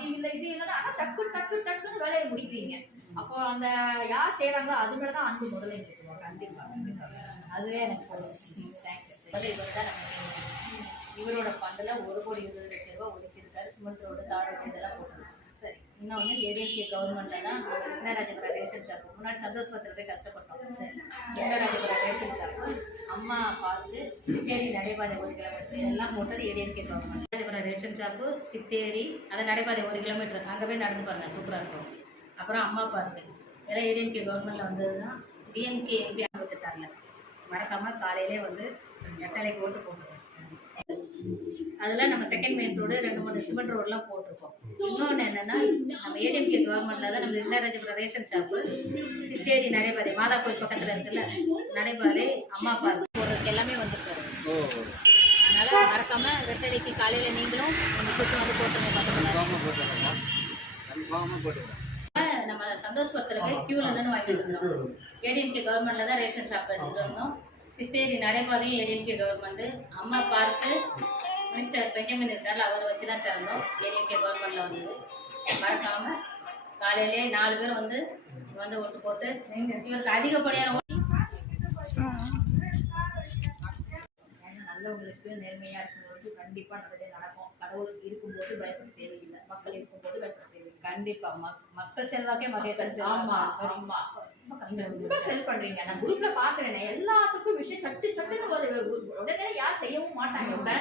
அது இல்ல இது இல்லைன்னா ஆனா டக்கு டக்கு டக்குன்னு வேலையை முடிக்கிறீங்க. அப்போ அந்த யார் செய்யறாங்களோ அது மேலதான் அன்பு முதல்ல எங்களுக்கு வரும். கண்டிப்பா கண்டிப்பா அதுவே எனக்கு போதும். தேங்க்யூ. இவர் தான் இவரோட ஃபண்டில் 1,20,00,000 ரூபாய் ஒதுக்கியிருக்காரு. சிமெண்ட் ரோடு தார் ரோடு இதெல்லாம் போட்டுருக்காங்க. சரி, இன்னொன்று ஏடிஎம்கே கவர்மெண்ட்டில் தான் விக்னராஜபுரம் ரேஷன் ஷாப்பு முன்னாடி சந்தோஷ் பத்திரம் போய் கஷ்டப்பட்டோம். சரி, Vignarajapuram ration shop Amma park Chitheri நடைபாதை 1 கிலோமீட்டர் எல்லாம் போட்டது ADMK government. Vignarajapuram ration shop Chitheri அதை நடைபாதை 1 கிலோமீட்டர் அங்கே போய் நடந்து பாருங்க, சூப்பராக இருக்கும். அப்புறம் அம்மா பார்க்கு இதெல்லாம் ஏடிஎம்கே கவர்மெண்ட்டில் வந்ததுன்னா டிஎம்கே எம்பி அனுமதி தரல. மறக்காமல் காலையிலே வந்து எட்டலைக்கு ஓட்டு போட்டுருக்கேன். அதெல்லாம் நம்ம செகண்ட் மெயின் ரோடு 2-3 சிமெண்ட் ரோடுலாம் போட்டிருக்கோம். இன்னொன்று என்னன்னா நம்ம ஏடிஎம்கே கவர்மெண்ட்ல தான் நம்ம விக்னராஜபுரம் ரேஷன் ஷாப்பு சித்தேரி நடைபாதை மாதா கோயில் பக்கத்தில் இருக்குல்ல நடைபாதை அம்மா பார்க் போடுறதுக்கு எல்லாமே வந்துருக்காரு. அதனால மறக்காம ரெட்டலைக்கு காலையில் நீங்களும் உங்கள் கூட்டம் வந்து போட்டுருங்க. நம்ம சந்தோஷ் பத்திரத்துல போய் கியூல நின்று வாங்கிட்டு இருந்தோம். ஏடிஎம்கே கவர்மெண்ட்ல தான் ரேஷன் ஷாப் எடுத்துட்டு வந்தோம். சித்தேரி நடைபாதையும் ஏடிஎம்கே கவர்மெண்ட். அம்மா பார்க்கு மினிஸ்டர் பெஞ்சமின் இருக்காரு, அவரை வச்சு தான் திறந்தோம். ஏடிஎம்கே கவர்மெண்ட்ல வந்தது. மறக்காம காலையிலே 4 பேர் வந்து ஓட்டு போட்டு இவருக்கு அதிகப்படியான நல்லவங்களுக்கு நேர்மையா இருக்கும்போது கண்டிப்பா நல்லதே நடக்கும். கடவுள் இருக்கும்போது பயப்பட தேவையில்லை, மக்கள் இருக்கும்போது பயப்பட தேவையில்லை. கண்டிப்பா மக்கள் செல்வாக்கே மகேசன். ஆமா ஆமா, ரொம்ப செல் பண்றீங்க. நான் குரூப்ல பாக்குறேன், எல்லாத்துக்கும் விஷயம் சட்டு சட்டுன்னு உடனே யார் செய்யவும் மாட்டாங்க.